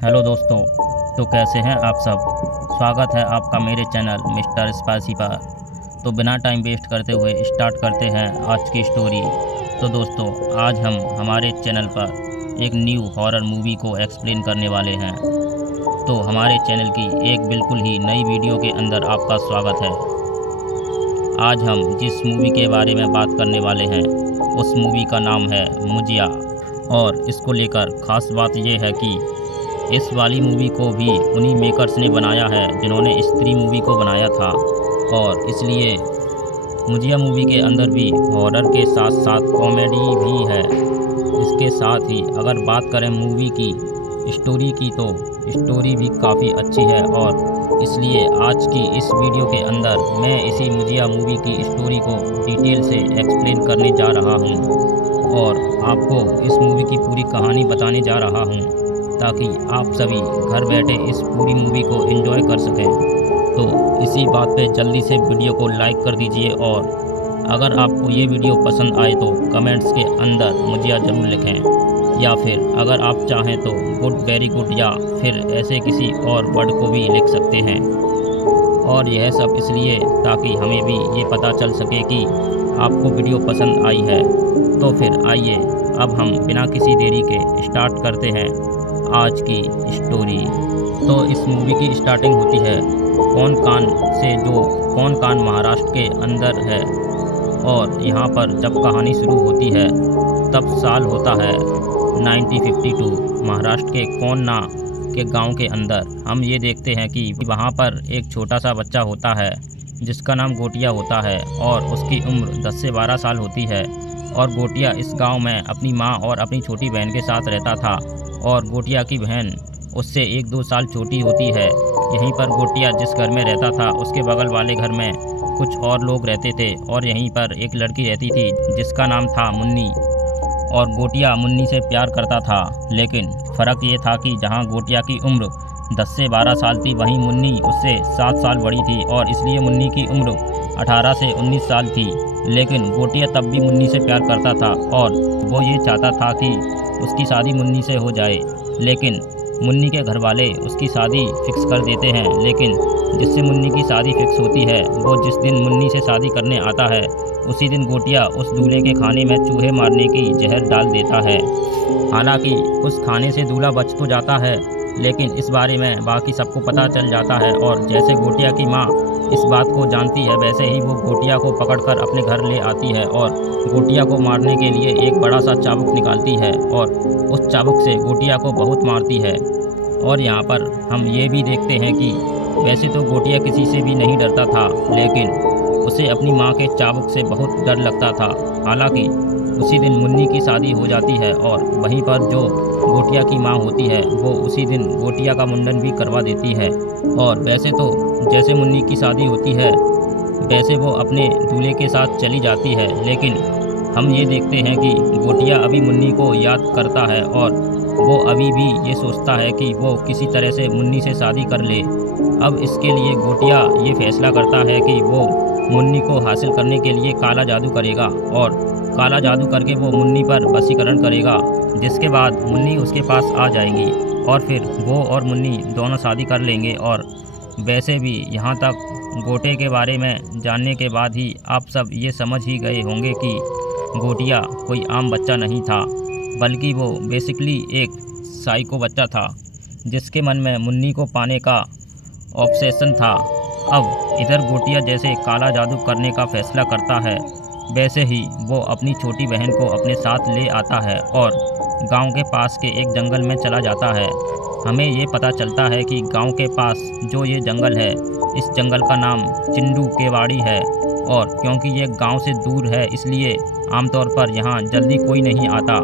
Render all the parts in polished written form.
Hello दोस्तों। तो कैसे हैं आप सब। स्वागत है आपका मेरे चैनल मिस्टर स्पाइसी पर। तो बिना टाइम वेस्ट करते हुए स्टार्ट करते हैं आज की स्टोरी। तो दोस्तों, आज हम हमारे चैनल पर एक न्यू हॉरर मूवी को एक्सप्लेन करने वाले हैं। तो हमारे चैनल की एक बिल्कुल ही नई वीडियो के अंदर आपका स्वागत है। आज हम जिस मूवी के बारे में बात करने वाले हैं उस मूवी का नाम है मुजिया। और इसको लेकर ख़ास बात यह है कि इस वाली मूवी को भी उन्हीं मेकर्स ने बनाया है जिन्होंने स्त्री मूवी को बनाया था। और इसलिए मुजिया मूवी के अंदर भी हॉरर के साथ साथ कॉमेडी भी है। इसके साथ ही अगर बात करें मूवी की स्टोरी की तो स्टोरी भी काफ़ी अच्छी है। और इसलिए आज की इस वीडियो के अंदर मैं इसी मुजिया मूवी की स्टोरी को डिटेल से एक्सप्लेन करने जा रहा हूँ और आपको इस मूवी की पूरी कहानी बताने जा रहा हूँ, ताकि आप सभी घर बैठे इस पूरी मूवी को एंजॉय कर सकें। तो इसी बात पे जल्दी से वीडियो को लाइक कर दीजिए और अगर आपको ये वीडियो पसंद आए तो कमेंट्स के अंदर मुजिया ज़रूर लिखें, या फिर अगर आप चाहें तो गुड, वेरी गुड या फिर ऐसे किसी और वर्ड को भी लिख सकते हैं। और यह सब इसलिए ताकि हमें भी ये पता चल सके कि आपको वीडियो पसंद आई है। तो फिर आइए अब हम बिना किसी देरी के स्टार्ट करते हैं आज की स्टोरी। तो इस मूवी की स्टार्टिंग होती है कोंकण से, जो कोंकण महाराष्ट्र के अंदर है। और यहाँ पर जब कहानी शुरू होती है तब साल होता है 1952। महाराष्ट्र के कोन्ना के गांव के अंदर हम ये देखते हैं कि वहाँ पर एक छोटा सा बच्चा होता है जिसका नाम गोटिया होता है और उसकी उम्र 10 से 12 साल होती है। और गोटिया इस गांव में अपनी माँ और अपनी छोटी बहन के साथ रहता था। और गोटिया की बहन उससे 1-2 साल छोटी होती है। यहीं पर गोटिया जिस घर में रहता था उसके बगल वाले घर में कुछ और लोग रहते थे और यहीं पर एक लड़की रहती थी जिसका नाम था मुन्नी। और गोटिया मुन्नी से प्यार करता था, लेकिन फ़र्क ये था कि जहां गोटिया की उम्र 10 से 12 साल थी वहीं मुन्नी उससे 7 साल बड़ी थी और इसलिए मुन्नी की उम्र 18 से 19 साल थी। लेकिन गोटिया तब भी मुन्नी से प्यार करता था और वो ये चाहता था कि उसकी शादी मुन्नी से हो जाए। लेकिन मुन्नी के घर वाले उसकी शादी फिक्स कर देते हैं। लेकिन जिससे मुन्नी की शादी फिक्स होती है वो जिस दिन मुन्नी से शादी करने आता है उसी दिन गोटिया उस दूल्हे के खाने में चूहे मारने की जहर डाल देता है। हालांकि उस खाने से दूल्हा बच तो जाता है, लेकिन इस बारे में बाकी सबको पता चल जाता है। और जैसे गोटिया की माँ इस बात को जानती है वैसे ही वो गोटिया को पकड़कर अपने घर ले आती है और गोटिया को मारने के लिए एक बड़ा सा चाबुक निकालती है और उस चाबुक से गोटिया को बहुत मारती है। और यहाँ पर हम ये भी देखते हैं कि वैसे तो गोटिया किसी से भी नहीं डरता था, लेकिन उसे अपनी माँ के चाबुक से बहुत डर लगता था। हालांकि उसी दिन मुन्नी की शादी हो जाती है और वहीं पर जो गोटिया की माँ होती है वो उसी दिन गोटिया का मुंडन भी करवा देती है। और वैसे तो जैसे मुन्नी की शादी होती है वैसे वो अपने दूल्हे के साथ चली जाती है, लेकिन हम ये देखते हैं कि गोटिया अभी मुन्नी को याद करता है और वो अभी भी ये सोचता है कि वो किसी तरह से मुन्नी से शादी कर ले। अब इसके लिए गोटिया ये फैसला करता है कि वो मुन्नी को हासिल करने के लिए काला जादू करेगा और काला जादू करके वो मुन्नी पर वशीकरण करेगा, जिसके बाद मुन्नी उसके पास आ जाएगी और फिर वो और मुन्नी दोनों शादी कर लेंगे। और वैसे भी यहाँ तक गोटे के बारे में जानने के बाद ही आप सब ये समझ ही गए होंगे कि गोटिया कोई आम बच्चा नहीं था, बल्कि वो बेसिकली एक साइको बच्चा था जिसके मन में मुन्नी को पाने का ऑब्सेशन था। अब इधर गोटिया जैसे काला जादू करने का फैसला करता है वैसे ही वो अपनी छोटी बहन को अपने साथ ले आता है और गांव के पास के एक जंगल में चला जाता है। हमें ये पता चलता है कि गांव के पास जो ये जंगल है इस जंगल का नाम चिंडू केवाड़ी है। और क्योंकि ये गांव से दूर है इसलिए आमतौर पर यहाँ जल्दी कोई नहीं आता।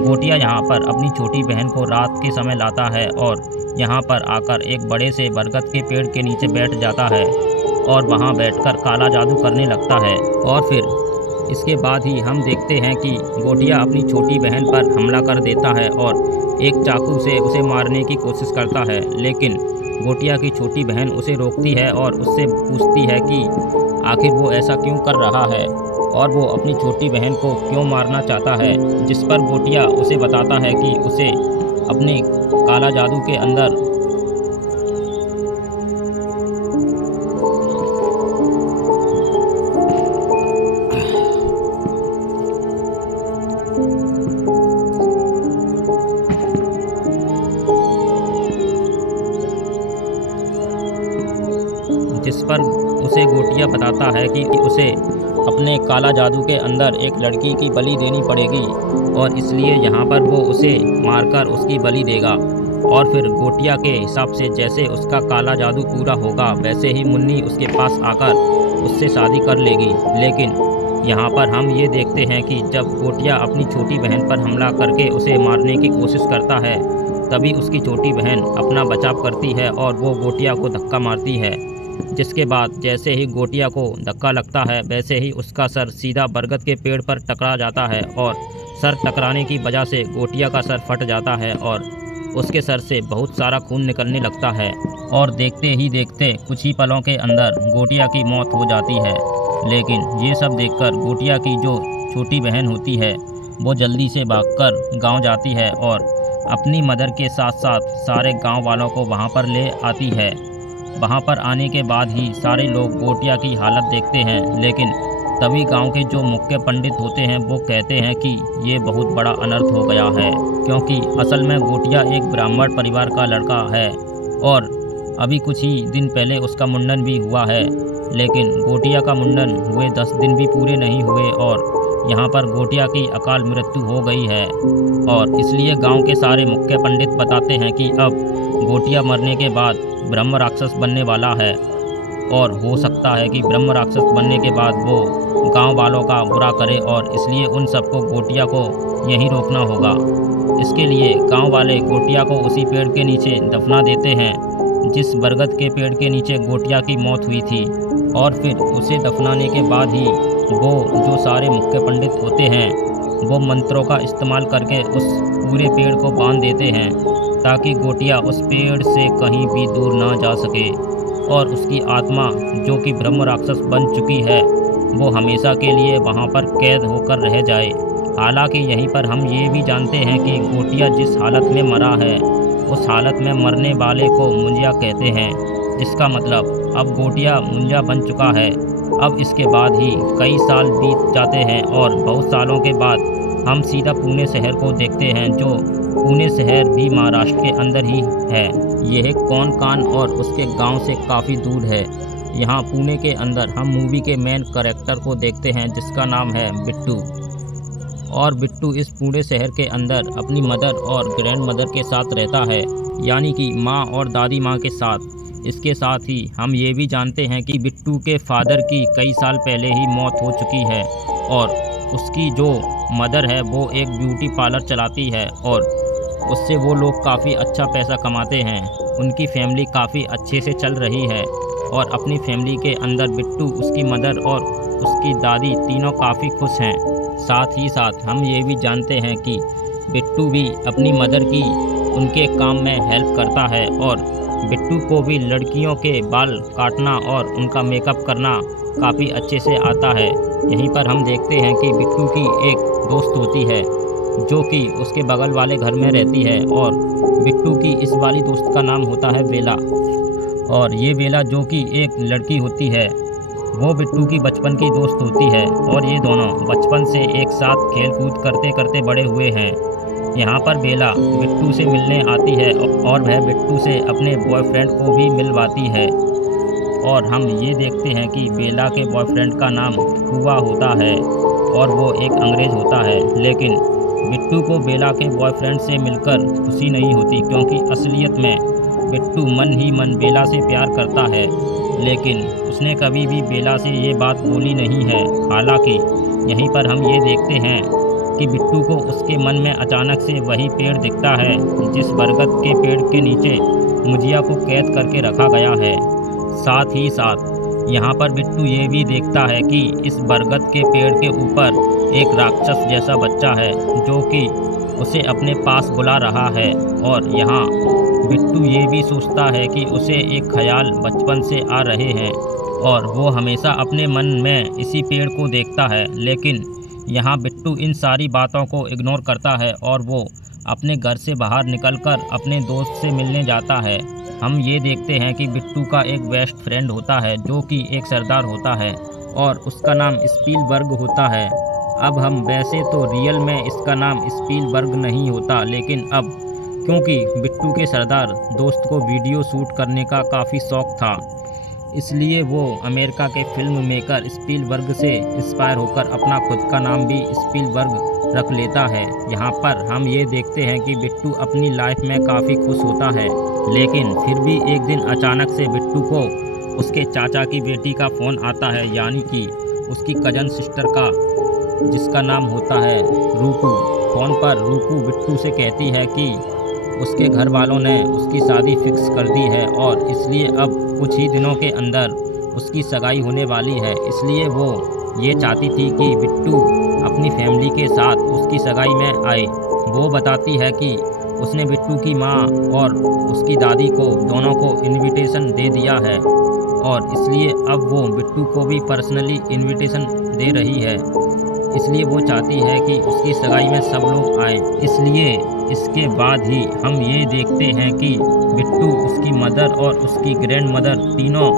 गोटिया यहाँ पर अपनी छोटी बहन को रात के समय लाता है और यहाँ पर आकर एक बड़े से बरगद के पेड़ के नीचे बैठ जाता है और वहाँ बैठकर काला जादू करने लगता है। और फिर इसके बाद ही हम देखते हैं कि गोटिया अपनी छोटी बहन पर हमला कर देता है और एक चाकू से उसे मारने की कोशिश करता है। लेकिन गोटिया की छोटी बहन उसे रोकती है और उससे पूछती है कि आखिर वो ऐसा क्यों कर रहा है और वो अपनी छोटी बहन को क्यों मारना चाहता है, जिस पर गोटिया उसे बताता है कि उसे अपने काला जादू के अंदर जिस पर उसे गोटिया बताता है कि उसे अपने काला जादू के अंदर एक लड़की की बलि देनी पड़ेगी और इसलिए यहाँ पर वो उसे मारकर उसकी बलि देगा। और फिर गोटिया के हिसाब से जैसे उसका काला जादू पूरा होगा वैसे ही मुन्नी उसके पास आकर उससे शादी कर लेगी। लेकिन यहाँ पर हम ये देखते हैं कि जब गोटिया अपनी छोटी बहन पर हमला करके उसे मारने की कोशिश करता है तभी उसकी छोटी बहन अपना बचाव करती है और वो गोटिया को धक्का मारती है। जिसके बाद जैसे ही गोटिया को धक्का लगता है वैसे ही उसका सर सीधा बरगद के पेड़ पर टकरा जाता है और सर टकराने की वजह से गोटिया का सर फट जाता है और उसके सर से बहुत सारा खून निकलने लगता है। और देखते ही देखते कुछ ही पलों के अंदर गोटिया की मौत हो जाती है। लेकिन ये सब देखकर गोटिया की जो छोटी बहन होती है वो जल्दी से भागकर गांव जाती है और अपनी मदर के साथ साथ सारे गांव वालों को वहां पर ले आती है। वहां पर आने के बाद ही सारे लोग गोटिया की हालत देखते हैं। लेकिन तभी गांव के जो मुख्य पंडित होते हैं वो कहते हैं कि ये बहुत बड़ा अनर्थ हो गया है, क्योंकि असल में गोटिया एक ब्राह्मण परिवार का लड़का है और अभी कुछ ही दिन पहले उसका मुंडन भी हुआ है। लेकिन गोटिया का मुंडन हुए 10 दिन भी पूरे नहीं हुए और यहाँ पर गोटिया की अकाल मृत्यु हो गई है। और इसलिए गांव के सारे मुख्य पंडित बताते हैं कि अब गोटिया मरने के बाद ब्रह्म राक्षस बनने वाला है और हो सकता है कि ब्रह्म राक्षस बनने के बाद वो गांव वालों का बुरा करे और इसलिए उन सबको गोटिया को यहीं रोकना होगा। इसके लिए गांव वाले गोटिया को उसी पेड़ के नीचे दफना देते हैं जिस बरगद के पेड़ के नीचे गोटिया की मौत हुई थी। और फिर उसे दफनाने के बाद ही वो जो सारे मुख्य पंडित होते हैं वो मंत्रों का इस्तेमाल करके उस पूरे पेड़ को बांध देते हैं ताकि गोटिया उस पेड़ से कहीं भी दूर ना जा सके और उसकी आत्मा जो कि ब्रह्म राक्षस बन चुकी है वो हमेशा के लिए वहाँ पर कैद होकर रह जाए। हालांकि यहीं पर हम ये भी जानते हैं कि गोटिया जिस हालत में मरा है उस हालत में मरने वाले को मुंजिया कहते हैं, जिसका मतलब अब गोटिया मुंजा बन चुका है। अब इसके बाद ही कई साल बीत जाते हैं और बहुत सालों के बाद हम सीधा पुणे शहर को देखते हैं, जो पुणे शहर भी महाराष्ट्र के अंदर ही है। यह कोंकण और उसके गांव से काफ़ी दूर है। यहाँ पुणे के अंदर हम मूवी के मेन कैरेक्टर को देखते हैं जिसका नाम है बिट्टू। और बिट्टू इस पुणे शहर के अंदर अपनी मदर और ग्रैंड मदर के साथ रहता है, यानी कि माँ और दादी माँ के साथ। इसके साथ ही हम ये भी जानते हैं कि बिट्टू के फादर की कई साल पहले ही मौत हो चुकी है और उसकी जो मदर है वो एक ब्यूटी पार्लर चलाती है और उससे वो लोग काफ़ी अच्छा पैसा कमाते हैं। उनकी फैमिली काफ़ी अच्छे से चल रही है और अपनी फैमिली के अंदर बिट्टू, उसकी मदर और उसकी दादी तीनों काफ़ी खुश हैं। साथ ही साथ हम ये भी जानते हैं कि बिट्टू भी अपनी मदर की उनके काम में हेल्प करता है और बिट्टू को भी लड़कियों के बाल काटना और उनका मेकअप करना काफ़ी अच्छे से आता है। यहीं पर हम देखते हैं कि बिट्टू की एक दोस्त होती है जो कि उसके बगल वाले घर में रहती है और बिट्टू की इस वाली दोस्त का नाम होता है बेला। और ये बेला जो कि एक लड़की होती है वो बिट्टू की बचपन की दोस्त होती है और ये दोनों बचपन से एक साथ खेल कूद करते करते बड़े हुए हैं। यहाँ पर बेला बिट्टू से मिलने आती है और वह बिट्टू से अपने बॉयफ्रेंड को भी मिलवाती है। और हम ये देखते हैं कि बेला के बॉयफ्रेंड का नाम कुआ होता है और वो एक अंग्रेज़ होता है। लेकिन बिट्टू को बेला के बॉयफ्रेंड से मिलकर खुशी नहीं होती, क्योंकि असलियत में बिट्टू मन ही मन बेला से प्यार करता है, लेकिन उसने कभी भी बेला से ये बात बोली नहीं है। हालांकि यहीं पर हम ये देखते हैं कि बिट्टू को उसके मन में अचानक से वही पेड़ दिखता है जिस बरगद के पेड़ के नीचे मुजिया को कैद करके रखा गया है। साथ ही साथ यहाँ पर बिट्टू ये भी देखता है कि इस बरगद के पेड़ के ऊपर एक राक्षस जैसा बच्चा है जो कि उसे अपने पास बुला रहा है। और यहाँ बिट्टू ये भी सोचता है कि उसे एक ख्याल बचपन से आ रहे हैं और वो हमेशा अपने मन में इसी पेड़ को देखता है। लेकिन यहाँ बिट्टू इन सारी बातों को इग्नोर करता है और वो अपने घर से बाहर निकलकर अपने दोस्त से मिलने जाता है। हम ये देखते हैं कि बिट्टू का एक बेस्ट फ्रेंड होता है जो कि एक सरदार होता है और उसका नाम स्पीलबर्ग होता है। अब हम वैसे तो रियल में इसका नाम स्पीलबर्ग नहीं होता, लेकिन अब क्योंकि बिट्टू के सरदार दोस्त को वीडियो शूट करने का काफ़ी शौक था, इसलिए वो अमेरिका के फिल्म मेकर स्पीलबर्ग से इंस्पायर होकर अपना खुद का नाम भी स्पीलबर्ग रख लेता है। यहाँ पर हम ये देखते हैं कि बिट्टू अपनी लाइफ में काफ़ी खुश होता है, लेकिन फिर भी एक दिन अचानक से बिट्टू को उसके चाचा की बेटी का फ़ोन आता है, यानी कि उसकी कज़न सिस्टर का, जिसका नाम होता है रूकू। फ़ोन पर रूकू बिट्टू से कहती है कि उसके घर वालों ने उसकी शादी फिक्स कर दी है और इसलिए अब कुछ ही दिनों के अंदर उसकी सगाई होने वाली है। इसलिए वो ये चाहती थी कि बिट्टू अपनी फैमिली के साथ उसकी सगाई में आए। वो बताती है कि उसने बिट्टू की माँ और उसकी दादी को दोनों को इनविटेशन दे दिया है और इसलिए अब वो बिट्टू को भी पर्सनली इनविटेशन दे रही है। इसलिए वो चाहती है कि उसकी सगाई में सब लोग आएँ। इसलिए इसके बाद ही हम ये देखते हैं कि बिट्टू, उसकी मदर और उसकी ग्रैंड मदर तीनों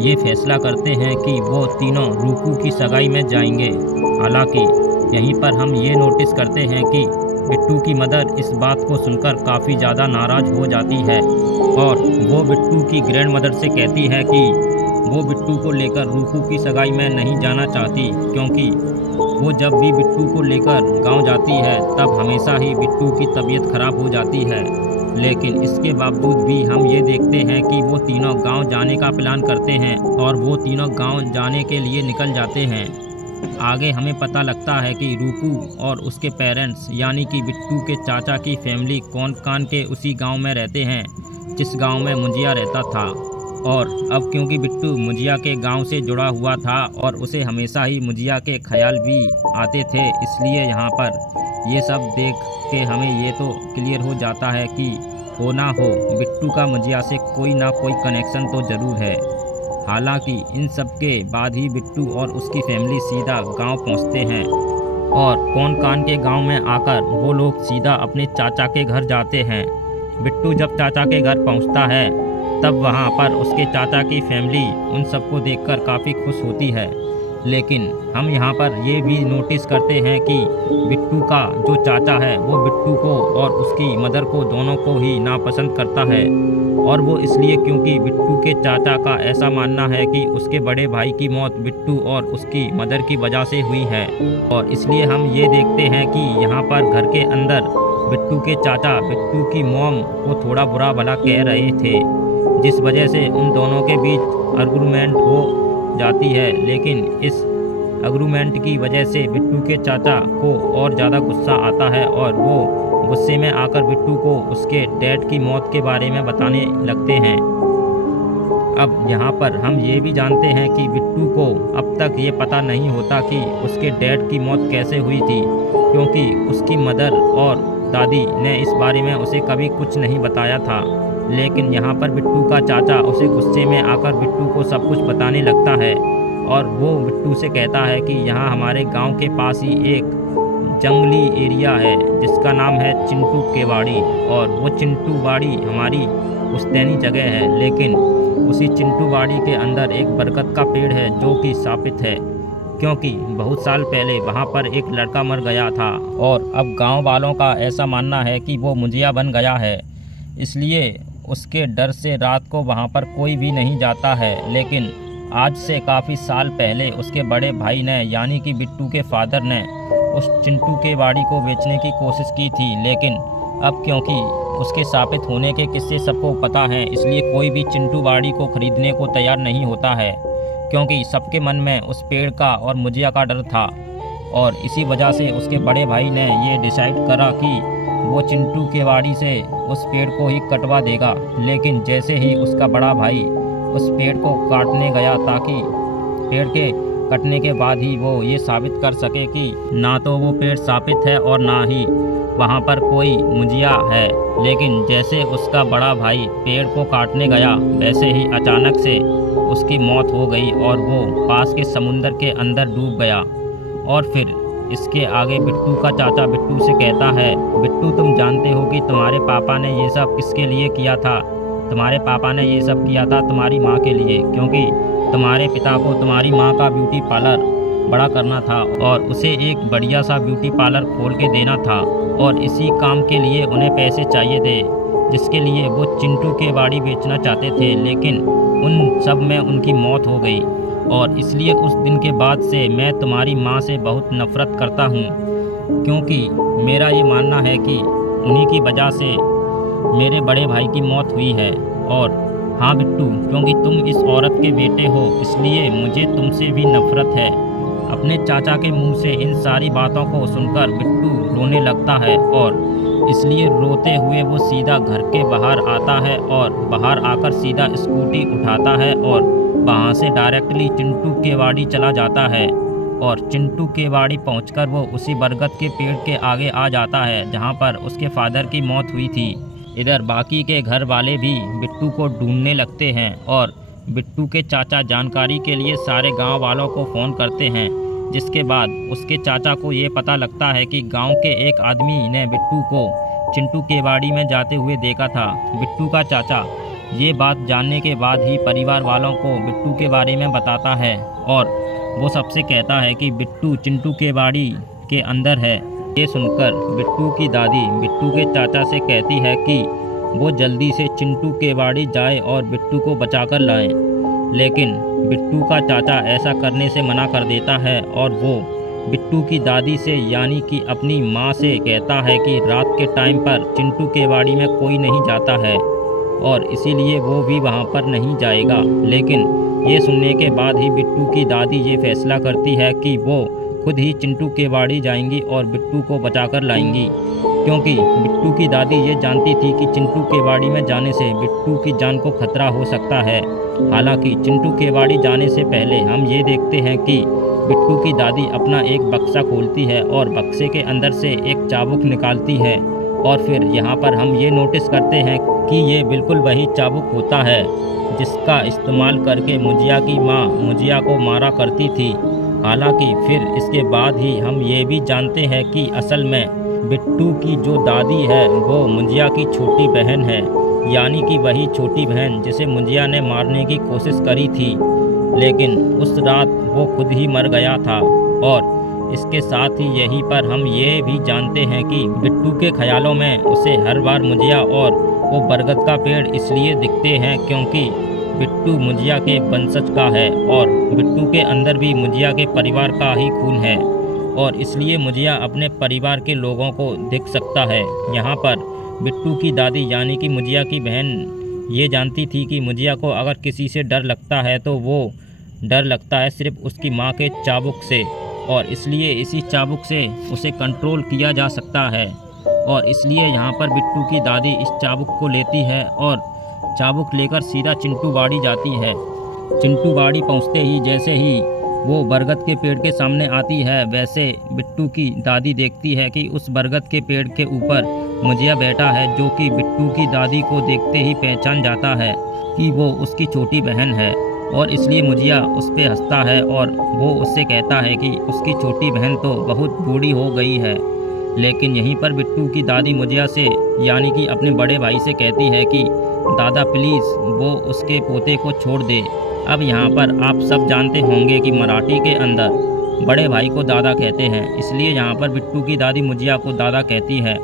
ये फैसला करते हैं कि वो तीनों रूकू की सगाई में जाएंगे। हालांकि यहीं पर हम ये नोटिस करते हैं कि बिट्टू की मदर इस बात को सुनकर काफ़ी ज़्यादा नाराज़ हो जाती है और वो बिट्टू की ग्रैंड मदर से कहती है कि वो बिट्टू को लेकर रूकू की सगाई में नहीं जाना चाहती, क्योंकि वो जब भी बिट्टू को लेकर गांव जाती है तब हमेशा ही बिट्टू की तबीयत खराब हो जाती है। लेकिन इसके बावजूद भी हम ये देखते हैं कि वो तीनों गांव जाने का प्लान करते हैं और वो तीनों गांव जाने के लिए निकल जाते हैं। आगे हमें पता लगता है कि रूकू और उसके पेरेंट्स यानी कि बिट्टू के चाचा की फैमिली कोंडकान के उसी गांव में रहते हैं जिस गांव में मुंजिया रहता था। और अब क्योंकि बिट्टू मुंजिया के गांव से जुड़ा हुआ था और उसे हमेशा ही मुंजिया के ख्याल भी आते थे, इसलिए यहाँ पर ये सब देख के हमें ये तो क्लियर हो जाता है कि हो ना हो बिट्टू का मुंजिया से कोई ना कोई कनेक्शन तो ज़रूर है। हालांकि इन सब के बाद ही बिट्टू और उसकी फैमिली सीधा गांव पहुंचते हैं और कोंडकान के गांव में आकर वो लोग सीधा अपने चाचा के घर जाते हैं। बिट्टू जब चाचा के घर पहुंचता है तब वहां पर उसके चाचा की फैमिली उन सबको देखकर काफ़ी खुश होती है, लेकिन हम यहां पर ये भी नोटिस करते हैं कि बिट्टू का जो चाचा है वो बिट्टू को और उसकी मदर को दोनों को ही नापसंद करता है। और वो इसलिए क्योंकि बिट्टू के चाचा का ऐसा मानना है कि उसके बड़े भाई की मौत बिट्टू और उसकी मदर की वजह से हुई है और इसलिए हम ये देखते हैं कि यहाँ पर घर के अंदर बिट्टू के चाचा बिट्टू की मॉम को थोड़ा बुरा भला कह रहे थे, जिस वजह से उन दोनों के बीच आर्गुमेंट हो जाती है। लेकिन इस आर्गुमेंट की वजह से बिट्टू के चाचा को और ज़्यादा गुस्सा आता है और वो गुस्से में आकर बिट्टू को उसके डैड की मौत के बारे में बताने लगते हैं। अब यहाँ पर हम ये भी जानते हैं कि बिट्टू को अब तक ये पता नहीं होता कि उसके डैड की मौत कैसे हुई थी, क्योंकि उसकी मदर और दादी ने इस बारे में उसे कभी कुछ नहीं बताया था। लेकिन यहाँ पर बिट्टू का चाचा उसे गुस्से में आकर बिट्टू को सब कुछ बताने लगता है और वो बिट्टू से कहता है कि यहाँ हमारे गांव के पास ही एक जंगली एरिया है जिसका नाम है चिंटू के बाड़ी, और वो चिंटू बाड़ी हमारी पुश्तैनी जगह है, लेकिन उसी चिंटू बाड़ी के अंदर एक बरगद का पेड़ है जो कि शापित है, क्योंकि बहुत साल पहले वहाँ पर एक लड़का मर गया था और अब गाँव वालों का ऐसा मानना है कि वो मुंजिया बन गया है, इसलिए उसके डर से रात को वहाँ पर कोई भी नहीं जाता है। लेकिन आज से काफ़ी साल पहले उसके बड़े भाई ने यानी कि बिट्टू के फादर ने उस चिंटू के बाड़ी को बेचने की कोशिश की थी, लेकिन अब क्योंकि उसके शापित होने के किस्से सबको पता हैं, इसलिए कोई भी चिंटू बाड़ी को ख़रीदने को तैयार नहीं होता है, क्योंकि सबके मन में उस पेड़ का और मुंजिया का डर था। और इसी वजह से उसके बड़े भाई ने ये डिसाइड करा कि वो चिंटू के बाड़ी से उस पेड़ को ही कटवा देगा। लेकिन जैसे ही उसका बड़ा भाई उस पेड़ को काटने गया ताकि पेड़ के कटने के बाद ही वो ये साबित कर सके कि ना तो वो पेड़ शापित है और ना ही वहाँ पर कोई मुंजिया है, लेकिन जैसे उसका बड़ा भाई पेड़ को काटने गया वैसे ही अचानक से उसकी मौत हो गई और वो पास के समुंदर के अंदर डूब गया। और फिर इसके आगे बिट्टू का चाचा बिट्टू से कहता है, बिट्टू तुम जानते हो कि तुम्हारे पापा ने ये सब किसके लिए किया था? तुम्हारे पापा ने ये सब किया था तुम्हारी माँ के लिए, क्योंकि तुम्हारे पिता को तुम्हारी माँ का ब्यूटी पार्लर बड़ा करना था और उसे एक बढ़िया सा ब्यूटी पार्लर खोल के देना था और इसी काम के लिए उन्हें पैसे चाहिए थे, जिसके लिए वो चिंटू के बाड़ी बेचना चाहते थे। लेकिन उन सब में उनकी मौत हो गई और इसलिए उस दिन के बाद से मैं तुम्हारी माँ से बहुत नफ़रत करता हूँ, क्योंकि मेरा ये मानना है कि उन्हीं की वजह से मेरे बड़े भाई की मौत हुई है। और हाँ बिट्टू, क्योंकि तुम इस औरत के बेटे हो इसलिए मुझे तुमसे भी नफ़रत है। अपने चाचा के मुंह से इन सारी बातों को सुनकर बिट्टू रोने लगता है और इसलिए रोते हुए वो सीधा घर के बाहर आता है और बाहर आकर सीधा स्कूटी उठाता है और वहाँ से डायरेक्टली चिंटू के बाड़ी चला जाता है। और चिंटू के बाड़ी पहुँचकर वो उसी बरगद के पेड़ के आगे आ जाता है जहाँ पर उसके फादर की मौत हुई थी। इधर बाकी के घर वाले भी बिट्टू को ढूंढने लगते हैं और बिट्टू के चाचा जानकारी के लिए सारे गांव वालों को फ़ोन करते हैं, जिसके बाद उसके चाचा को ये पता लगता है कि गांव के एक आदमी ने बिट्टू को चिंटू के बाड़ी में जाते हुए देखा था। बिट्टू का चाचा ये बात जानने के बाद ही परिवार वालों को बिट्टू के बारे में बताता है और वो सबसे कहता है कि बिट्टू चिंटू के बाड़ी के अंदर है। ये सुनकर बिट्टू की दादी बिट्टू के चाचा से कहती है कि वो जल्दी से चिंटू के बाड़ी जाए और बिट्टू को बचाकर लाए। लेकिन बिट्टू का चाचा ऐसा करने से मना कर देता है और वो बिट्टू की दादी से यानी कि अपनी माँ से कहता है कि रात के टाइम पर चिंटू के बाड़ी में कोई नहीं जाता है और इसीलिए वो भी वहाँ पर नहीं जाएगा। लेकिन ये सुनने के बाद ही बिट्टू की दादी ये फैसला करती है कि वो खुद ही चिंटू के बाड़ी जाएंगी और बिट्टू को बचाकर लाएंगी, क्योंकि बिट्टू की दादी ये जानती थी कि चिंटू के बाड़ी में जाने से बिट्टू की जान को खतरा हो सकता है। हालांकि चिंटू के बाड़ी जाने से पहले हम ये देखते हैं कि बिट्टू की दादी अपना एक बक्सा खोलती है और बक्से के अंदर से एक चाबुक निकालती है और फिर यहाँ पर हम ये नोटिस करते हैं कि ये बिल्कुल वही चाबुक होता है जिसका इस्तेमाल करके मुजिया की माँ मुजिया को मारा करती थी। हालांकि फिर इसके बाद ही हम ये भी जानते हैं कि असल में बिट्टू की जो दादी है वो मुजिया की छोटी बहन है, यानी कि वही छोटी बहन जिसे मुजिया ने मारने की कोशिश करी थी, लेकिन उस रात वो खुद ही मर गया था। और इसके साथ ही यहीं पर हम ये भी जानते हैं कि बिट्टू के ख्यालों में उसे हर बार मुजिया और वो बरगद का पेड़ इसलिए दिखते हैं क्योंकि बिट्टू मुजिया के वंशज का है और बिट्टू के अंदर भी मुजिया के परिवार का ही खून है और इसलिए मुजिया अपने परिवार के लोगों को देख सकता है। यहाँ पर बिट्टू की दादी यानी कि मुजिया की बहन ये जानती थी कि मुजिया को अगर किसी से डर लगता है तो वो डर लगता है सिर्फ उसकी माँ के चाबुक से और इसलिए इसी चाबुक से उसे कंट्रोल किया जा सकता है। और इसलिए यहाँ पर बिट्टू की दादी इस चाबुक को लेती है और चाबुक लेकर सीधा चिंटू बाड़ी जाती है। चिंटू बाड़ी पहुँचते ही जैसे ही वो बरगद के पेड़ के सामने आती है, वैसे बिट्टू की दादी देखती है कि उस बरगद के पेड़ के ऊपर मुजिया बैठा है, जो कि बिट्टू की दादी को देखते ही पहचान जाता है कि वो उसकी छोटी बहन है और इसलिए मुजिया उस पर हंसता है और वो उससे कहता है कि उसकी छोटी बहन तो बहुत बूढ़ी हो गई है। लेकिन यहीं पर बिट्टू की दादी मुजिया से यानी कि अपने बड़े भाई से कहती है कि दादा प्लीज़ वो उसके पोते को छोड़ दे। अब यहाँ पर आप सब जानते होंगे कि मराठी के अंदर बड़े भाई को दादा कहते हैं, इसलिए यहाँ पर बिट्टू की दादी मुजिया को दादा कहती है।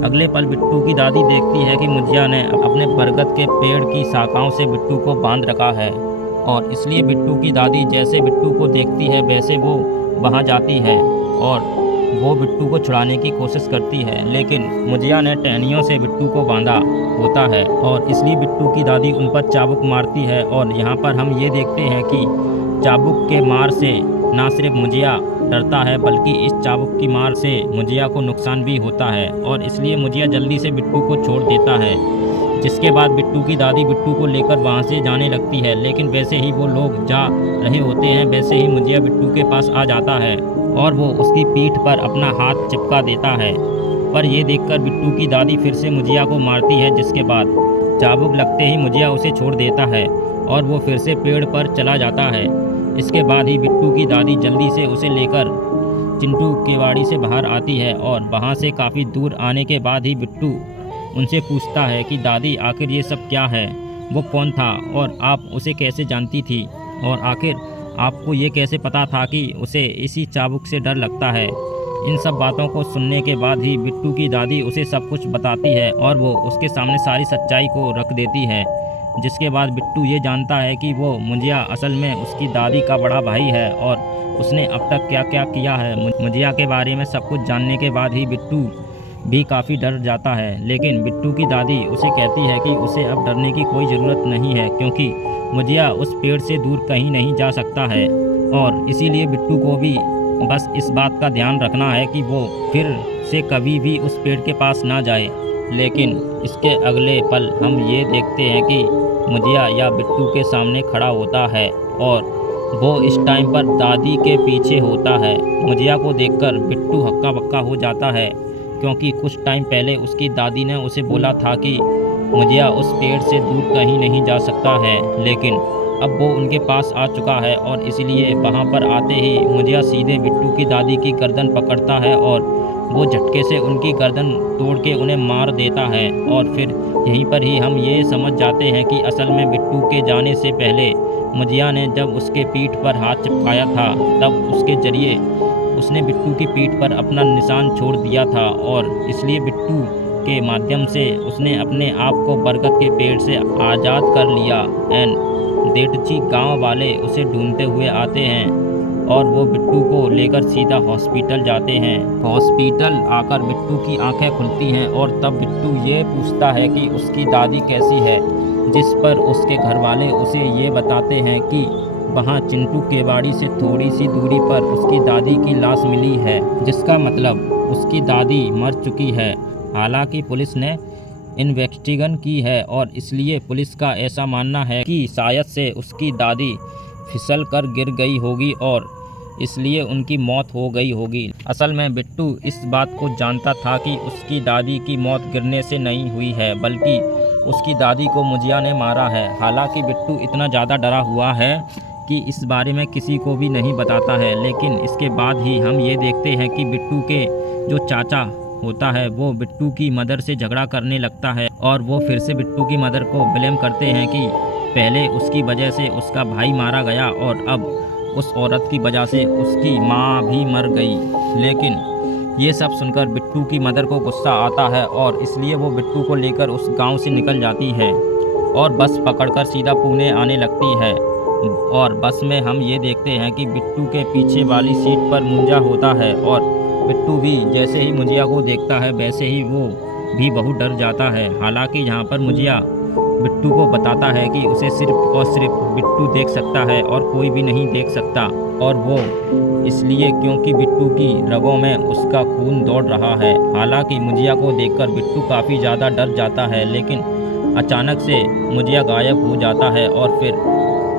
अगले पल बिट्टू की दादी देखती है कि मुजिया ने अपने बरगद के पेड़ की शाखाओं से बिट्टू को बांध रखा है और इसलिए बिट्टू की दादी जैसे बिट्टू को देखती है वैसे वो वहाँ जाती है और वो बिट्टू को छुड़ाने की कोशिश करती है, लेकिन मुजिया ने टहनियों से बिट्टू को बांधा होता है और इसलिए बिट्टू की दादी उन पर चाबुक मारती है। और यहाँ पर हम ये देखते हैं कि चाबुक के मार से ना सिर्फ मुजिया डरता है बल्कि इस चाबुक की मार से मुजिया को नुकसान भी होता है और इसलिए मुजिया जल्दी से बिट्टू को छोड़ देता है। जिसके बाद बिट्टू की दादी बिट्टू को लेकर वहाँ से जाने लगती है, लेकिन वैसे ही वो लोग जा रहे होते हैं वैसे ही मुजिया बिट्टू के पास आ जाता है और वो उसकी पीठ पर अपना हाथ चिपका देता है। पर ये देखकर बिट्टू की दादी फिर से मुजिया को मारती है, जिसके बाद चाबुक लगते ही मुजिया उसे छोड़ देता है और वो फिर से पेड़ पर चला जाता है। इसके बाद ही बिट्टू की दादी जल्दी से उसे लेकर चिंटू केवाड़ी से बाहर आती है और वहाँ से काफ़ी दूर आने के बाद ही बिट्टू उनसे पूछता है कि दादी आखिर ये सब क्या है, वो कौन था और आप उसे कैसे जानती थी, और आखिर आपको ये कैसे पता था कि उसे इसी चाबुक से डर लगता है। इन सब बातों को सुनने के बाद ही बिट्टू की दादी उसे सब कुछ बताती है और वो उसके सामने सारी सच्चाई को रख देती है, जिसके बाद बिट्टू ये जानता है कि वो मुंजिया असल में उसकी दादी का बड़ा भाई है और उसने अब तक क्या क्या किया है। मुंजिया के बारे में सब कुछ जानने के बाद ही बिट्टू भी काफ़ी डर जाता है, लेकिन बिट्टू की दादी उसे कहती है कि उसे अब डरने की कोई ज़रूरत नहीं है क्योंकि मुंजिया उस पेड़ से दूर कहीं नहीं जा सकता है, और इसीलिए बिट्टू को भी बस इस बात का ध्यान रखना है कि वो फिर से कभी भी उस पेड़ के पास ना जाए। लेकिन इसके अगले पल हम ये देखते हैं कि मुंजिया या बिट्टू के सामने खड़ा होता है और वो इस टाइम पर दादी के पीछे होता है। मुंजिया को देखकर बिट्टू हक्का बक्का हो जाता है क्योंकि कुछ टाइम पहले उसकी दादी ने उसे बोला था कि मुंजिया उस पेड़ से दूर कहीं नहीं जा सकता है, लेकिन अब वो उनके पास आ चुका है और इसलिए वहाँ पर आते ही मुंजिया सीधे बिट्टू की दादी की गर्दन पकड़ता है और वो झटके से उनकी गर्दन तोड़ के उन्हें मार देता है। और फिर यहीं पर ही हम ये समझ जाते हैं कि असल में बिट्टू के जाने से पहले मुंजिया ने जब उसके पीठ पर हाथ चिपकाया था तब उसके ज़रिए उसने बिट्टू की पीठ पर अपना निशान छोड़ दिया था, और इसलिए बिट्टू के माध्यम से उसने अपने आप को बरगद के पेड़ से आज़ाद कर लिया। एंड देटची गांव वाले उसे ढूंढते हुए आते हैं और वो बिट्टू को लेकर सीधा हॉस्पिटल जाते हैं। हॉस्पिटल आकर बिट्टू की आंखें खुलती हैं और तब बिट्टू ये पूछता है कि उसकी दादी कैसी है, जिस पर उसके घर वाले उसे ये बताते हैं कि वहाँ चिंटू केवाड़ी से थोड़ी सी दूरी पर उसकी दादी की लाश मिली है, जिसका मतलब उसकी दादी मर चुकी है। हालांकि पुलिस ने इन्वेस्टिगेशन की है और इसलिए पुलिस का ऐसा मानना है कि शायद से उसकी दादी फिसल कर गिर गई होगी और इसलिए उनकी मौत हो गई होगी। असल में बिट्टू इस बात को जानता था कि उसकी दादी की मौत गिरने से नहीं हुई है, बल्कि उसकी दादी को मुंजिया ने मारा है। हालांकि बिट्टू इतना ज़्यादा डरा हुआ है कि इस बारे में किसी को भी नहीं बताता है, लेकिन इसके बाद ही हम ये देखते हैं कि बिट्टू के जो चाचा होता है वो बिट्टू की मदर से झगड़ा करने लगता है और वो फिर से बिट्टू की मदर को ब्लेम करते हैं कि पहले उसकी वजह से उसका भाई मारा गया और अब उस औरत की वजह से उसकी माँ भी मर गई। लेकिन ये सब सुनकर बिट्टू की मदर को गुस्सा आता है और इसलिए वो बिट्टू को लेकर उस गांव से निकल जाती है और बस पकड़कर सीधा पुणे आने लगती है। और बस में हम ये देखते हैं कि बिट्टू के पीछे वाली सीट पर मुंजिया होता है और बिट्टू भी जैसे ही मुंजिया को देखता है वैसे ही वो भी बहुत डर जाता है। हालांकि यहाँ पर मुंजिया बिट्टू को बताता है कि उसे सिर्फ और सिर्फ बिट्टू देख सकता है और कोई भी नहीं देख सकता, और वो इसलिए क्योंकि बिट्टू की रगों में उसका खून दौड़ रहा है। हालांकि मुंजिया को देखकर बिट्टू काफ़ी ज़्यादा डर जाता है, लेकिन अचानक से मुंजिया गायब हो जाता है और फिर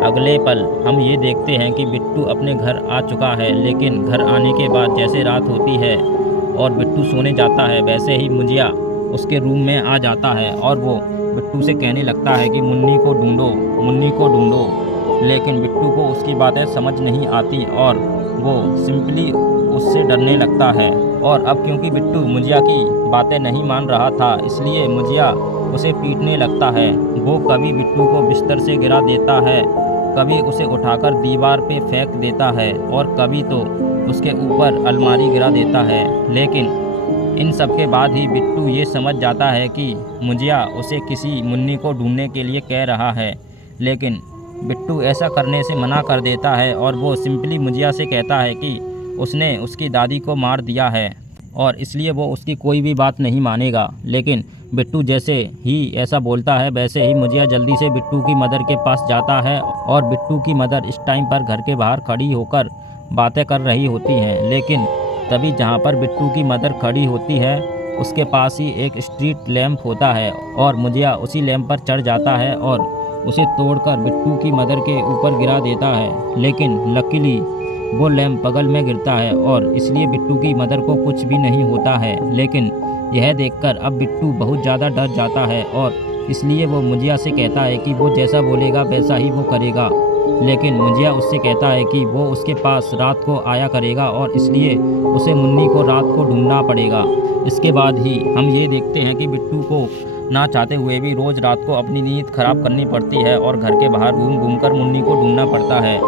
अगले पल हम ये देखते हैं कि बिट्टू अपने घर आ चुका है। लेकिन घर आने के बाद जैसे रात होती है और बिट्टू सोने जाता है, वैसे ही मुंजिया उसके रूम में आ जाता है और वो बिट्टू से कहने लगता है कि मुन्नी को ढूंढो, मुन्नी को ढूंढो। लेकिन बिट्टू को उसकी बातें समझ नहीं आती और वो सिंपली उससे डरने लगता है। और अब क्योंकि बिट्टू मुंजिया की बातें नहीं मान रहा था, इसलिए मुंजिया उसे पीटने लगता है। वो कभी बिट्टू को बिस्तर से गिरा देता है, कभी उसे उठाकर दीवार पे फेंक देता है और कभी तो उसके ऊपर अलमारी गिरा देता है। लेकिन इन सब के बाद ही बिट्टू ये समझ जाता है कि मुंजिया उसे किसी मुन्नी को ढूंढने के लिए कह रहा है, लेकिन बिट्टू ऐसा करने से मना कर देता है और वो सिंपली मुंजिया से कहता है कि उसने उसकी दादी को मार दिया है और इसलिए वो उसकी कोई भी बात नहीं मानेगा। लेकिन बिट्टू जैसे ही ऐसा बोलता है वैसे ही मुंजिया जल्दी से बिट्टू की मदर के पास जाता है और बिट्टू की मदर इस टाइम पर घर के बाहर खड़ी होकर बातें कर रही होती हैं। लेकिन तभी जहाँ पर बिट्टू की मदर खड़ी होती है उसके पास ही एक स्ट्रीट लैंप होता है और मुंजिया उसी लैंप पर चढ़ जाता है और उसे तोड़कर बिट्टू की मदर के ऊपर गिरा देता है। लेकिन लकीली वो लैंप बगल में गिरता है और इसलिए बिट्टू की मदर को कुछ भी नहीं होता है। लेकिन यह देखकर अब बिट्टू बहुत ज़्यादा डर जाता है और इसलिए वो मुंजिया से कहता है कि वो जैसा बोलेगा वैसा ही वो करेगा। लेकिन मुंजिया उससे कहता है कि वो उसके पास रात को आया करेगा और इसलिए उसे मुन्नी को रात को ढूंढना पड़ेगा। इसके बाद ही हम ये देखते हैं कि बिट्टू को ना चाहते हुए भी रोज़ रात को अपनी नींद खराब करनी पड़ती है और घर के बाहर घूम घूम कर मुन्नी को ढूंढना पड़ता है।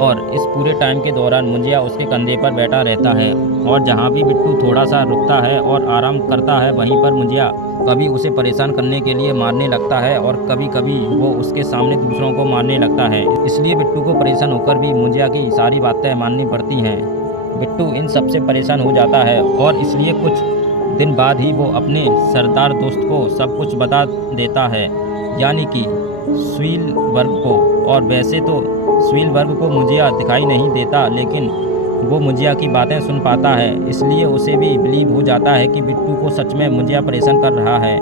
और इस पूरे टाइम के दौरान मुंजिया उसके कंधे पर बैठा रहता है और जहाँ भी बिट्टू थोड़ा सा रुकता है और आराम करता है वहीं पर मुंजिया कभी उसे परेशान करने के लिए मारने लगता है और कभी कभी वो उसके सामने दूसरों को मारने लगता है। इसलिए बिट्टू को परेशान होकर भी मुंजिया की सारी बातें माननी पड़ती हैं। बिट्टू इन सब से परेशान हो जाता है और इसलिए कुछ दिन बाद ही वो अपने सरदार दोस्त को सब कुछ बता देता है, यानी कि स्वीलबर्ग को। और वैसे तो स्वीलबर्ग को मुंजिया दिखाई नहीं देता, लेकिन वो मुंजिया की बातें सुन पाता है, इसलिए उसे भी बिलीव हो जाता है कि बिट्टू को सच में मुंजिया परेशान कर रहा है।